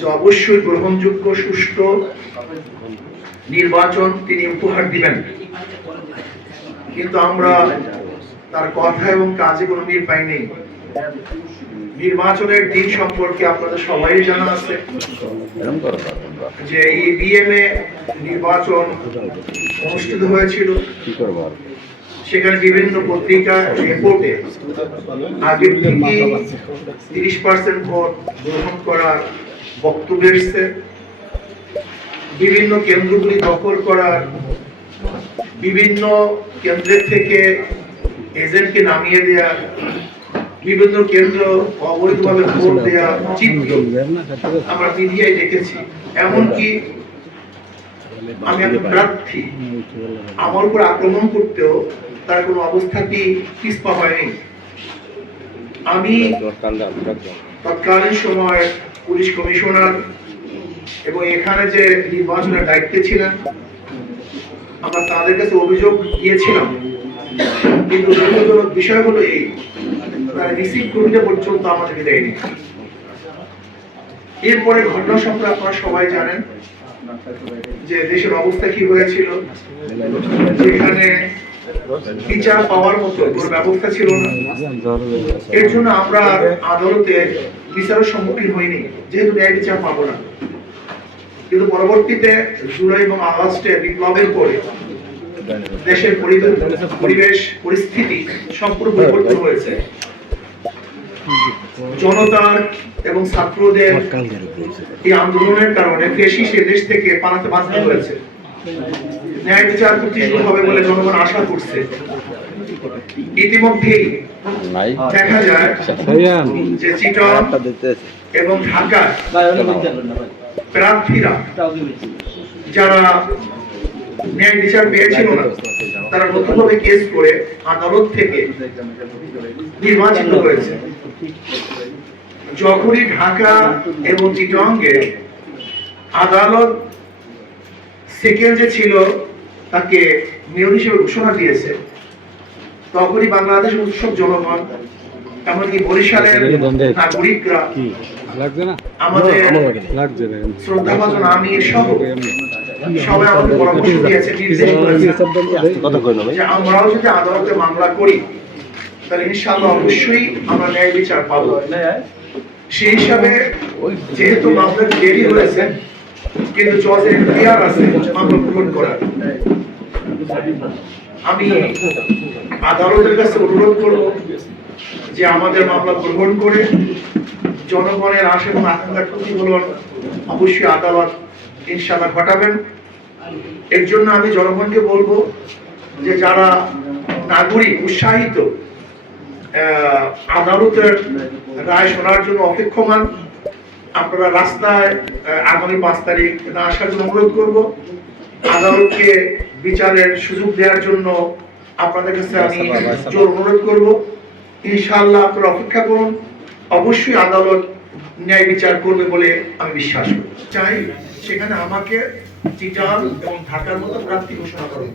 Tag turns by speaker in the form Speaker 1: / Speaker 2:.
Speaker 1: যে অবশ্যই গ্রহণযোগ্য, সুষ্ঠু নির্বাচন তিনি উপহার দিবেন। কিন্তু আমরা তার কথা এবং কাজে কোনো মিল পাই নেই নির্বাচনের দিন সম্পর্কে আপনাদের সবাই জানা আছে যে ইভিএম এ নির্বাচন অনুষ্ঠিত হয়েছিল। সেখানে বিভিন্ন পত্রিকা রিপোর্টে আগের থেকে তিরিশ পার্সেন্ট ভোট গ্রহণ করার বক্তব্য এসছে। বিভিন্ন কেন্দ্রগুলি দখল করার, বিভিন্ন কেন্দ্রের থেকে এজেন্টকে নামিয়ে দেওয়া বিভিন্ন কেন্দ্র অবৈধভাবে ভোট চিত্র আমরা মিডিয়ায় দেখেছি। এমনকি আমি প্রার্থী, আমার উপর আক্রমণ করতেও তার কোনো অবস্থাতেই পিছপা হয়নি। আমি তৎকালীন সময় পুলিশ কমিশনার এবং এখানে যে নির্বাচনের দায়িত্বে ছিলেন, আমরা তাদের কাছে অভিযোগ দিয়েছিলাম। কিন্তু দুঃখজনক বিষয় হলো এই তারা রিসিভ কমিটি পর্যন্ত আমাদেরকে দেয়নি। এরপরে ঘটনা সম্পর্কে আপনারা সবাই জানেন যে দেশের অবস্থা কি হয়েছিল। যেখানে বিচার পাওয়ার মতো কোনো ব্যবস্থা ছিল না। এর জন্য আমরা আদালতে বিচারের সম্মুখীন হইনি, যেহেতু ন্যায় বিচার পাবো না। কিন্তু পরবর্তীতে জুলাই এবং আগস্টে বিপ্লবের পরে দেশের পরিবেশ পরিস্থিতি সম্পূর্ণ পরিবর্তন হয়েছে। জনতার এবং ছাত্রদের এই আন্দোলনের কারণে বেশি সে দেশ থেকে পালাতে বাধ্য হয়েছে। ন্যায় বিচার প্রতিষ্ঠিত হবে বলে জনগণ আশা করছে। ইতিমধ্যেই দেখা যায় যে চিটন এবং ঢাকা প্রার্থীরা যারা ন্যায় বিচার পেয়েছিল না তারা নতুনভাবে কেস করে আদালত থেকে নির্বাচিত হয়েছে। যখনই ঢাকা এবং চিটঙ্গে আদালত সেকেন্ড যে ছিল তাকে মেয়র হিসেবে ঘোষণা দিয়েছে। তখনই বাংলাদেশ উৎসব জনগণ এমনকি বরিশালের নাগরিকরা আমাদের শ্রদ্ধাভাজন আমির সহ সবাই আমাদের পরামর্শ দিয়েছে নির্দেশ করেছে। যে আমরাও যদি আদালতে মামলা করি তাহলে ইনশাআল্লাহ অবশ্যই আমরা ন্যায় বিচার পাবো। সেই হিসাবে যেহেতু মামলা দেরি হয়েছে কিন্তু জজের ক্লিয়ার আছে, মামলা গ্রহণ করার। আমি আদালতের কাছে অনুরোধ করব যে আমাদের মামলা গ্রহণ করে জনগণের আশা এবং আকাঙ্ক্ষার প্রতিফলন অবশ্যই আদালত ইনশাআল্লাহ ঘটাবেন। এর জন্য আমি জনগণকে বলব যে যারা নাগরিক, উৎসাহিত আদালতের রায় শোনার জন্য অপেক্ষমান আপনারা রাস্তায় আগামী পাঁচ তারিখ না আসার জন্য অনুরোধ করব। আদালতকে বিচারের সুযোগ দেওয়ার জন্য আপনাদের কাছে আমি জোর অনুরোধ করব। ইনশাআল্লাহ আপনারা অপেক্ষা করুন। অবশ্যই আদালত ন্যায় বিচার করবে বলে আমি বিশ্বাস করি। চাই সেখানে আমাকে চিটাল এবং ঢাকার মতো প্রার্থী ঘোষণা করুন।